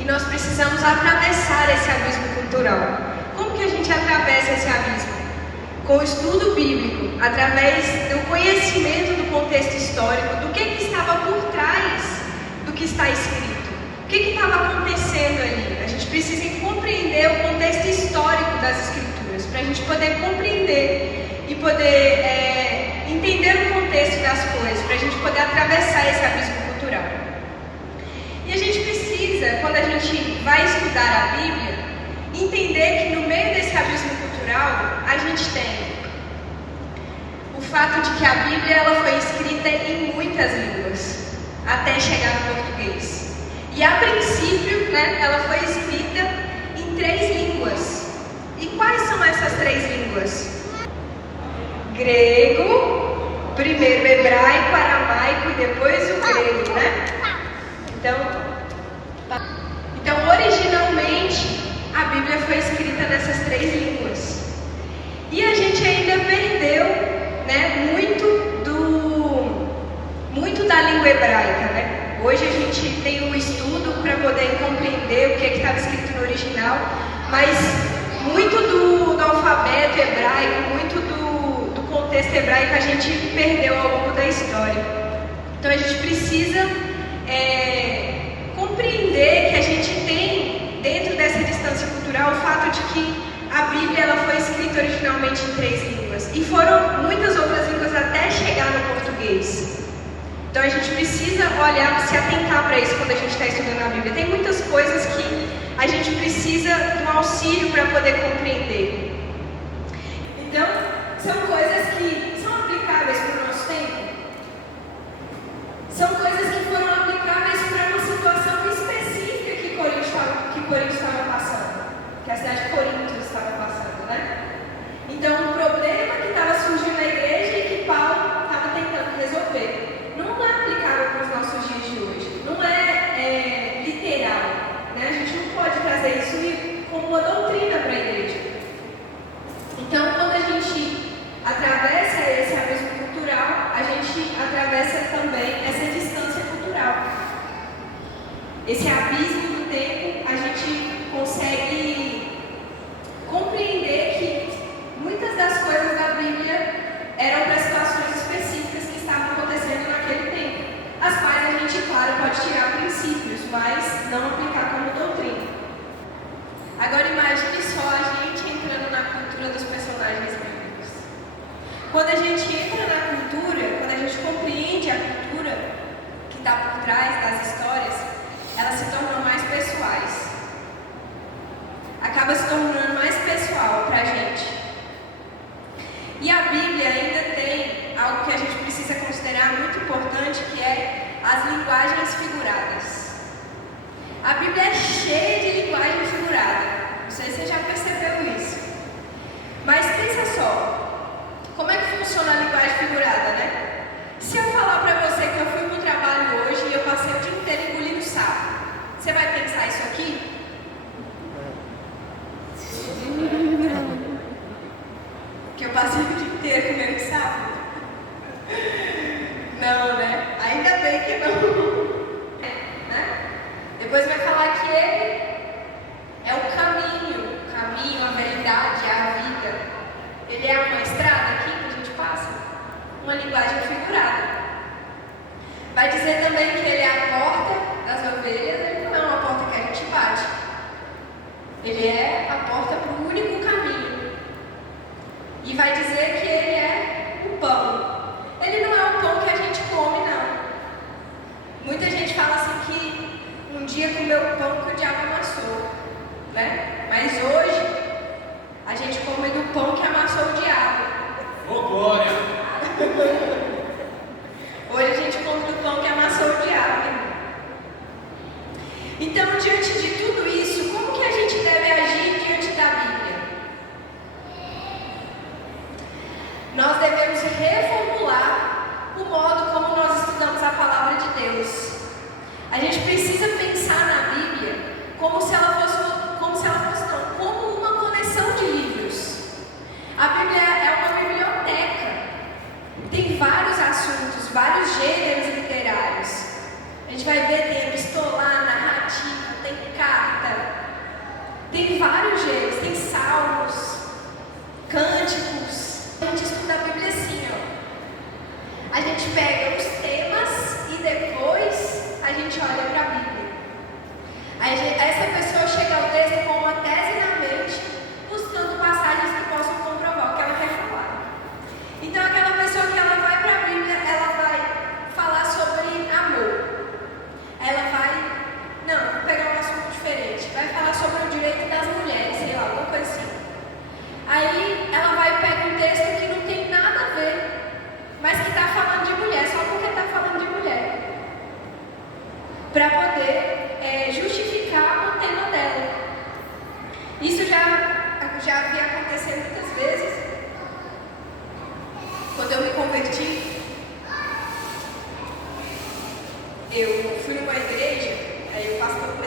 E nós precisamos atravessar esse abismo cultural. Como que a gente atravessa esse abismo? Com o estudo bíblico, através do conhecimento do contexto histórico, do que estava por trás do que está escrito. O que estava acontecendo ali? A gente precisa compreender o contexto histórico das escrituras, para a gente poder compreender e poder entender o contexto das coisas, para a gente poder atravessar esse abismo cultural. E a gente precisa, quando a gente vai estudar a Bíblia, entender que no meio desse abismo cultural, a gente tem o fato de que a Bíblia ela foi escrita em muitas línguas, até chegar no português. E a princípio, ela foi escrita em 3 línguas. E quais são essas 3 línguas? Grego, primeiro hebraico, aramaico e depois o grego, Então, originalmente, a Bíblia foi escrita nessas 3 línguas. E a gente ainda perdeu, muito da língua hebraica, Hoje a gente tem um estudo para poder compreender o que estava escrito no original, mas muito do alfabeto hebraico, muito do contexto hebraico a gente perdeu ao longo da história. Então a gente precisa compreender que a gente tem dentro dessa distância cultural o fato de que a Bíblia ela foi escrita originalmente em 3 línguas e foram muitas outras línguas até chegar no português. Então a gente precisa olhar, se atentar para isso quando a gente está estudando a Bíblia. Tem muitas coisas que a gente precisa de um auxílio para poder compreender. Então, são coisas que são aplicáveis para o nosso tempo. São coisas que foram aplicáveis para uma situação específica que Corinto estava passando, que a cidade de Corinto estava passando, Então, um problema que estava surgindo na igreja e que Paulo estava tentando resolver. Não é aplicável para os nossos dias de hoje. Não é literal. A gente não pode trazer isso como uma doutrina para a igreja. Então, quando a gente atravessa esse abismo cultural, a gente atravessa também essa distância cultural. Esse abismo do tempo, a gente consegue compreender que muitas das coisas da Bíblia eram para situações específicas que estavam acontecendo naquele tempo, as quais a gente, claro, pode tirar princípios, mas não aplicar como doutrina. Agora imagine só a gente entrando na cultura dos personagens bíblicos. Quando a gente entra na cultura, quando a gente compreende a cultura que está por trás das histórias, elas se tornam mais pessoais. Acaba se tornando mais pessoal para a gente. E a Bíblia ainda tem algo que a gente precisa considerar muito importante, que é as linguagens figuradas. A Bíblia é cheia de linguagem figurada. Não sei se você já percebeu isso. Mas pensa só, como é que funciona a linguagem figurada, Se eu falar para você que eu fui para o trabalho hoje e eu passei o dia inteiro engolindo sapo, você vai pensar isso aqui? Que eu passei o dia inteiro comendo sapo? Não, Ainda bem que não. Depois vai falar que ele é o caminho, a verdade, a vida. Ele é uma estrada aqui que a gente passa, uma linguagem figurada. Vai dizer também que ele é a porta das ovelhas, ele não é uma porta que a gente bate. Ele é a porta para o único caminho. E vai dizer que ele é o pão. Ele não é o pão que a gente come, não. Muita gente fala assim que um dia comeu o pão que o diabo amassou, Mas hoje a gente come do pão que amassou o diabo. Ô, glória! Hoje a gente come do pão que amassou o diabo. Então, diante de tudo isso, como que a gente deve agir diante da Bíblia? Nós devemos reformular o modo como nós estudamos a palavra de Deus. A gente precisa pensar na Bíblia como uma coleção de livros. A Bíblia é uma biblioteca. Tem vários assuntos, vários gêneros literários. A gente vai ver, tem epistolar, narrativa, tem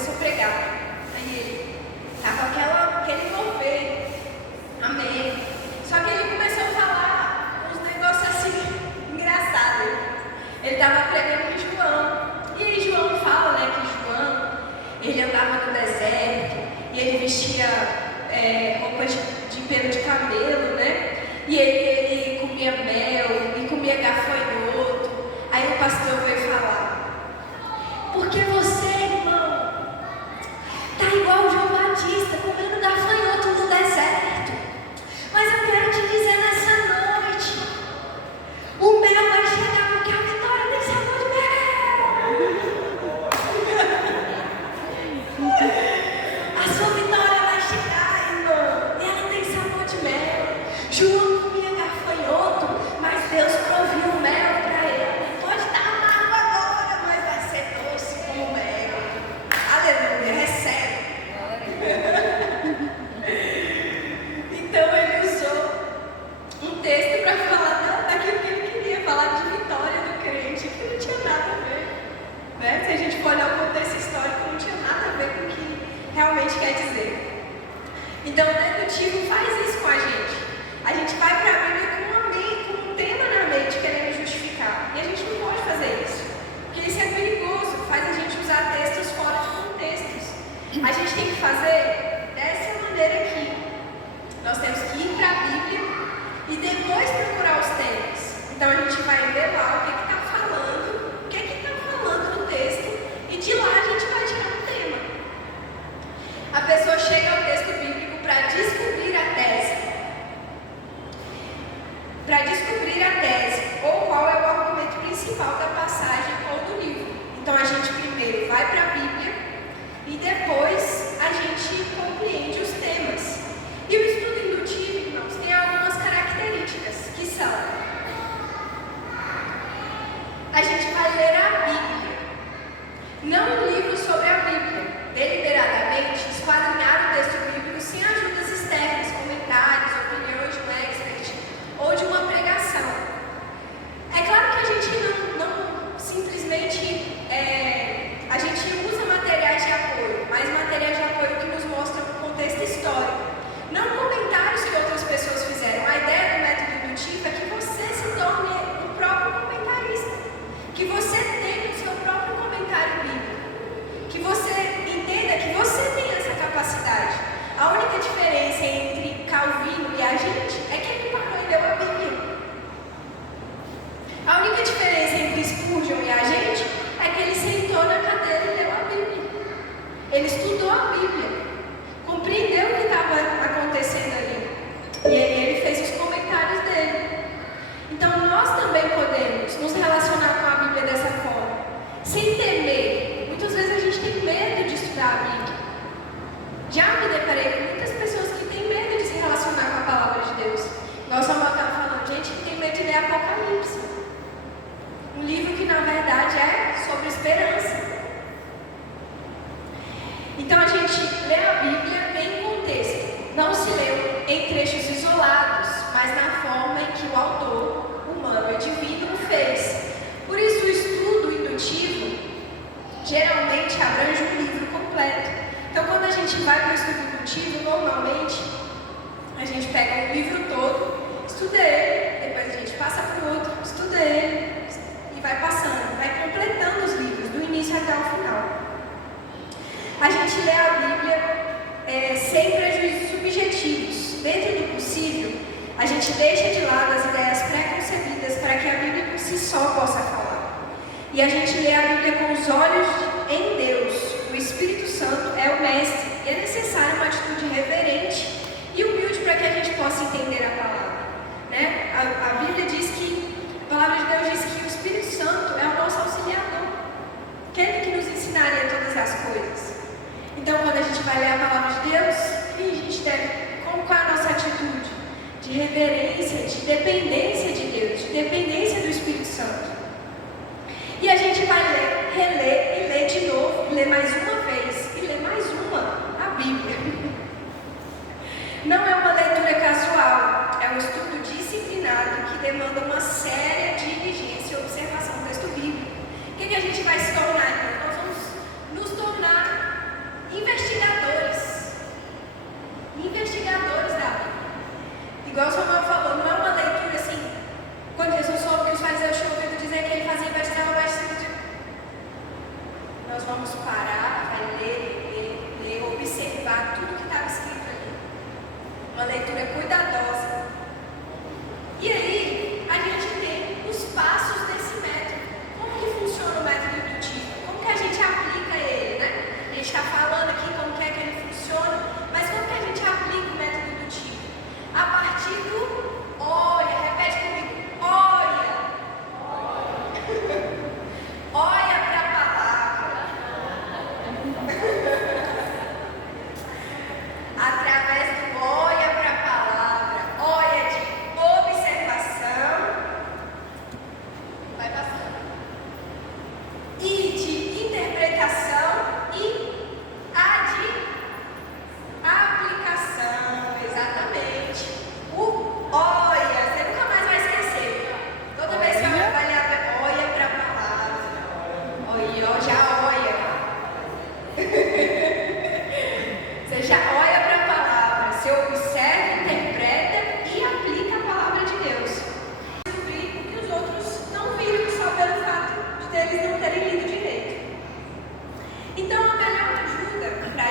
começou a pregar. Aí ele estava aquele mover. Amém. Só que ele começou a falar uns negócios assim, engraçados. Ele estava pregando de João. E aí João fala, né, que João, ele andava no deserto, e ele vestia roupas de pelo de camelo, né? E ele comia mel, e comia gafanhoto. Aí o pastor veio falar: porque você, irmão, tá igual o João Batista, comendo gafanhoto no deserto. Mas eu quero te dizer nessa noite, o mel vai chegar, porque a vitória tem sabor de mel. A sua vitória vai chegar, irmão, e ela tem sabor de mel. João comia gafanhoto, mas Deus proviu o mel para ele. Pode estar amargo agora, mas vai ser doce como mel. Aleluia, recebe. Então ele usou um texto para falar daquilo que ele queria, falar de vitória do crente, que não tinha nada a ver. Né? Se a gente for olhar o contexto histórico, não tinha nada a ver com o que realmente quer dizer. Então o dedutivo faz isso com a gente. A gente vai para a Bíblia com um tema na mente, querendo justificar. E a gente não pode fazer isso, porque isso é perigoso, faz a gente usar textos fora de contextos. A gente tem que fazer dessa maneira aqui. Nós temos que ir para a Bíblia e depois procurar os temas. Então a gente vai ver lá o que está falando no texto, e de lá a gente vai tirar um tema. A pessoa chega ao texto bíblico para descobrir a tese. Ou qual é o argumento principal da passagem ou do livro. Então a gente primeiro vai para a Bíblia e depois a gente compreende os temas. E o estudo indutivo, irmãos, tem algumas características que são: a gente vai ler a Bíblia, não um livro sobre a Bíblia, deliberadamente esquadrinhar o texto bíblico sem ajudas externas, comentários, opiniões de um expert ou de uma pregação. É claro que a gente não simplesmente a gente usa materiais de apoio, mas materiais de apoio que nos mostram o contexto histórico, não comentários que outras pessoas fizeram. A ideia do método indutivo é que você se torne o próprio comentarista, que você tenha o seu próprio comentário bíblico, que você entenda que você tem essa capacidade. A única diferença entre Calvino e a gente é que ele parou e leu a Bíblia. A única diferença entre Spurgeon e a gente é que ele sentou na cadeira e leu a Bíblia. Ele estudou a Bíblia, compreendeu o que estava acontecendo ali, e aí ele fez os comentários dele. Então nós também podemos nos relacionar com a Bíblia dessa forma, sem temer. Muitas vezes a gente tem medo de estudar a Bíblia. Já me deparei com muitas pessoas que têm medo de se relacionar com a palavra de Deus. Nós estamos falando de gente que tem medo de ler Apocalipse, um livro que na verdade é sobre esperança. Então a gente lê a Bíblia em contexto, não se lê em trechos isolados, mas na forma em que o autor humano e divino o fez. Por isso o estudo indutivo geralmente abrange um livro completo. Então quando a gente vai para o estudo indutivo, normalmente a gente pega um livro todo, estuda ele, depois a gente passa para o outro, estuda ele, e vai passando, vai completando os livros, do início até o final. A gente lê a Bíblia sem prejuízos subjetivos. Dentro do possível, a gente deixa de lado as ideias pré-concebidas para que a Bíblia por si só possa falar. E a gente lê a Bíblia com os olhos em Deus. O Espírito Santo é o mestre. E é necessária uma atitude reverente e humilde para que a gente possa entender a palavra. Né? A Bíblia diz que, a palavra de Deus diz que o Espírito Santo é o nosso auxiliador, aquele que nos ensinaria todas as coisas. Então, quando a gente vai ler a palavra de Deus, a gente deve, qual é a nossa atitude? De reverência, de dependência de Deus, de dependência do Espírito Santo. E a gente vai ler, reler e ler de novo, e ler mais uma vez, e ler mais uma, a Bíblia. Não é uma leitura casual, é um estudo disciplinado que demanda uma séria diligência e observação do texto bíblico. O que a gente vai se tornar? Nós vamos nos tornar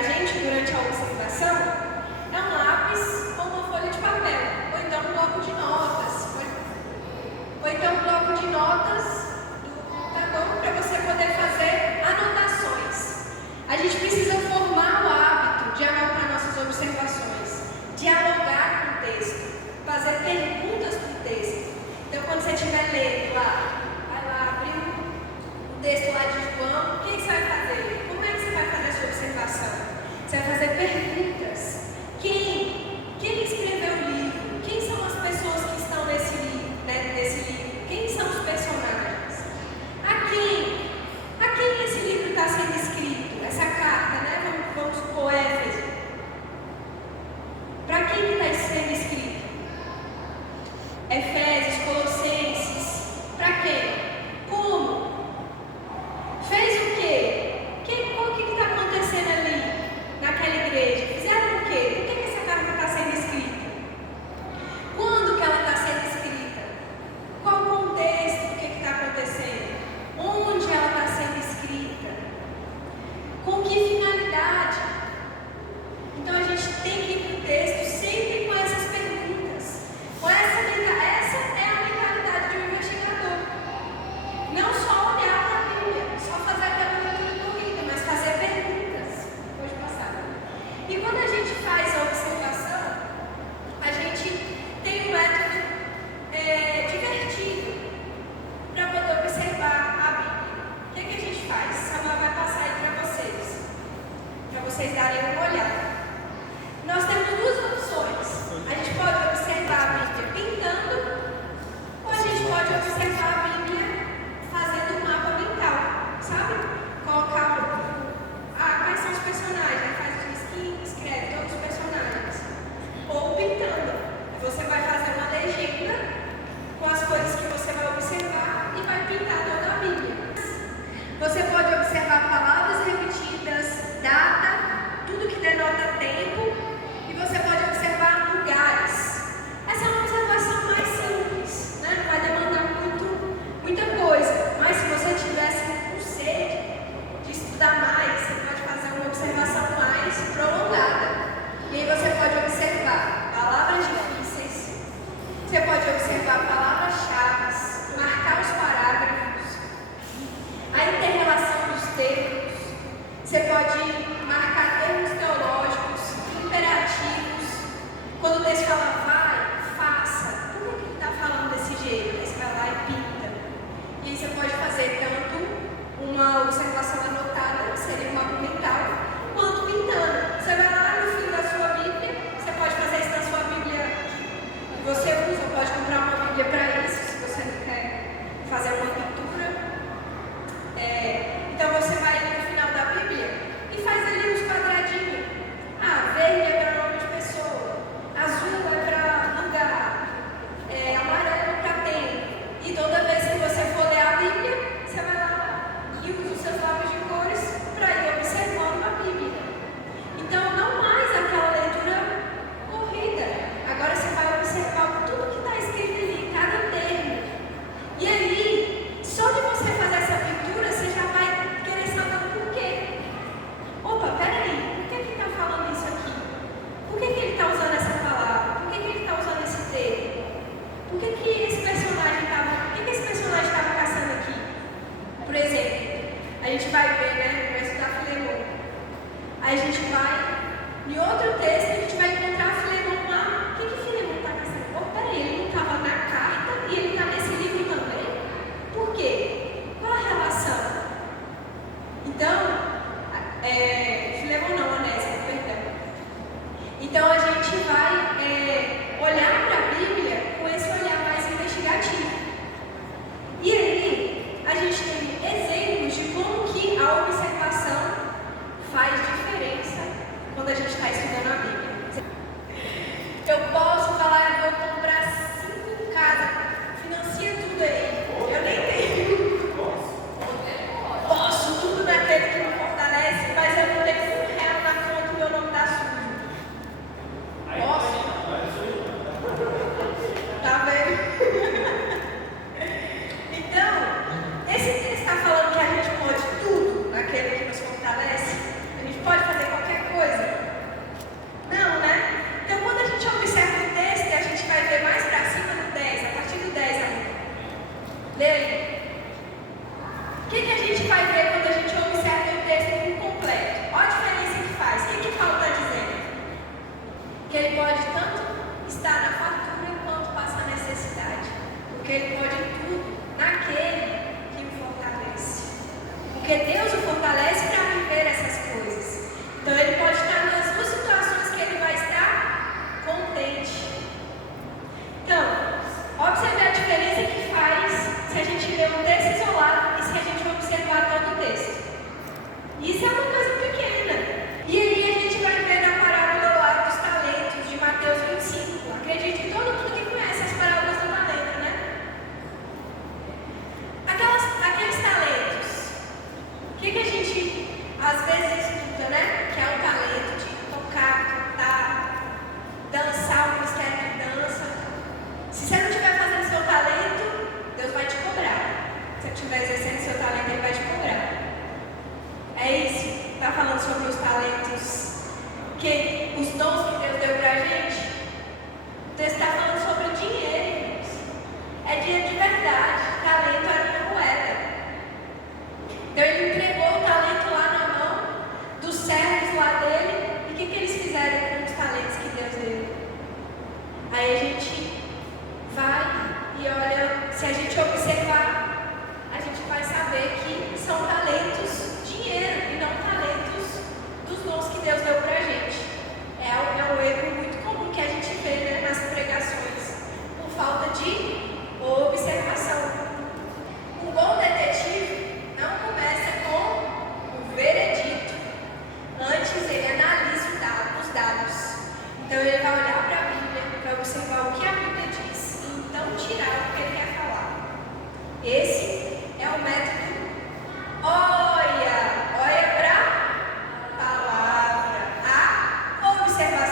a gente durante a observação é um lápis ou uma folha de papel, ou então um bloco de notas, ou então um bloco de notas do computador para você poder fazer anotações. A gente precisa formar o hábito de anotar nossas observações, dialogar com o texto, fazer perguntas para o texto. Então, quando você estiver lendo lá, vai lá, abrir o texto lá de João, o que você vai fazer? Como é que você vai fazer a sua observação? Você vai fazer perguntas. Quem escreveu o livro? Quem são as pessoas que estão nesse livro? Quem são os personagens? A quem esse livro está sendo escrito? Essa carta, né? Vamos supor Éfeso. Para quem está sendo escrito? Efésios, Colossenses. Para quem? Como? Fez o quê? O que está acontecendo ali, naquela igreja? Fizeram o quê? Por que essa carta está sendo escrita? Quando que ela está sendo escrita? Qual o contexto do que está acontecendo? Onde ela está sendo escrita? Com que finalidade? Então a gente tem que ir para o texto sempre com essas perguntas. Essa é a mentalidade de um investigador. Não só olhar para a Bíblia, só fazer aquela leitura corrida, mas fazer perguntas. Pode passar. E quando a gente faz a observação, a gente tem um método divertido para poder observar a Bíblia. O que a gente faz? Samuel vai passar aí para vocês darem uma olhada. Nós temos duas opções. A gente pode observar a Bíblia pintando, ou a gente pode observar a Bíblia fazendo um mapa mental, sabe? Colocar quais são os personagens, faz um risquinho, escreve todos os personagens. Ou pintando. Você vai fazer uma legenda com as coisas que você vai observar e vai pintar toda a Bíblia. Você pode observar palavras repetidas, data, tudo que denota tempo, e você pode observar lugares. Essa é uma observação mais simples, né? Não vai demandar muita coisa, mas se você tivesse com sede de estudar mais, você pode fazer uma observação mais prolongada. E aí você pode observar palavras difíceis, você pode observar palavras-chave, marcar os parágrafos, a inter-relação dos termos, você pode marcar termos teológicos, imperativos. Quando o texto fala vai, faça, por que ele está falando desse jeito? Aí você vai lá e pinta. E aí você pode fazer tanto uma observação anotada, que seria um mapa mental, quanto pintando. Você vai lá no fim da sua Bíblia, você pode fazer isso na sua Bíblia que você usa, pode comprar uma Bíblia para isso, se você não quer fazer uma pintura. Então você vai no final da Bíblia e faz ali uns quadradinhos. Verde é para nome de pessoa, azul é para lugar, amarelo é para tempo. E toda vez que você for ler a Bíblia, você vai lá e usa os seus lápis de cores para ir observando a Bíblia. Então não mais aquela leitura corrida. Agora você vai observar tudo que está escrito ali, cada termo. E aí, só de você fazer essa pintura, você já vai querer saber o porquê. Opa, peraí, por que ele está falando isso aqui? Por que ele está usando essa palavra? Por que ele está usando esse termo? Por que esse personagem estava caçando aqui? Por exemplo, a gente vai ver, né? Vai estudar Filemão. Aí a gente vai, em outro texto, a gente vai encontrar Filemão lá. O que Filemão está caçando? Peraí, ele não estava na carta e ele está nesse livro também? Por quê? Qual a relação? Então, Filemão não, Onésimo, perdão. Então a gente vai olhar para a Bíblia com esse olhar mais investigativo. E aí, a gente tem exemplos de como que a observação faz diferença quando a gente está estudando a Bíblia. Eu posso falar, eu vou comprar 5 casas, financia tudo aí. Eu nem tenho. Posso, tudo naquele que me fortalece, mas eu não tenho R$1 na conta, o meu nome está sujo. Posso? Tá vendo? Então, esse texto está falando que a gente pode tudo naquele que nos fortalece. A gente pode fazer qualquer coisa. Então ele vai olhar para a Bíblia, vai observar o que a Bíblia diz e então tirar o que ele quer falar. Esse é o método olha para a palavra, a observação.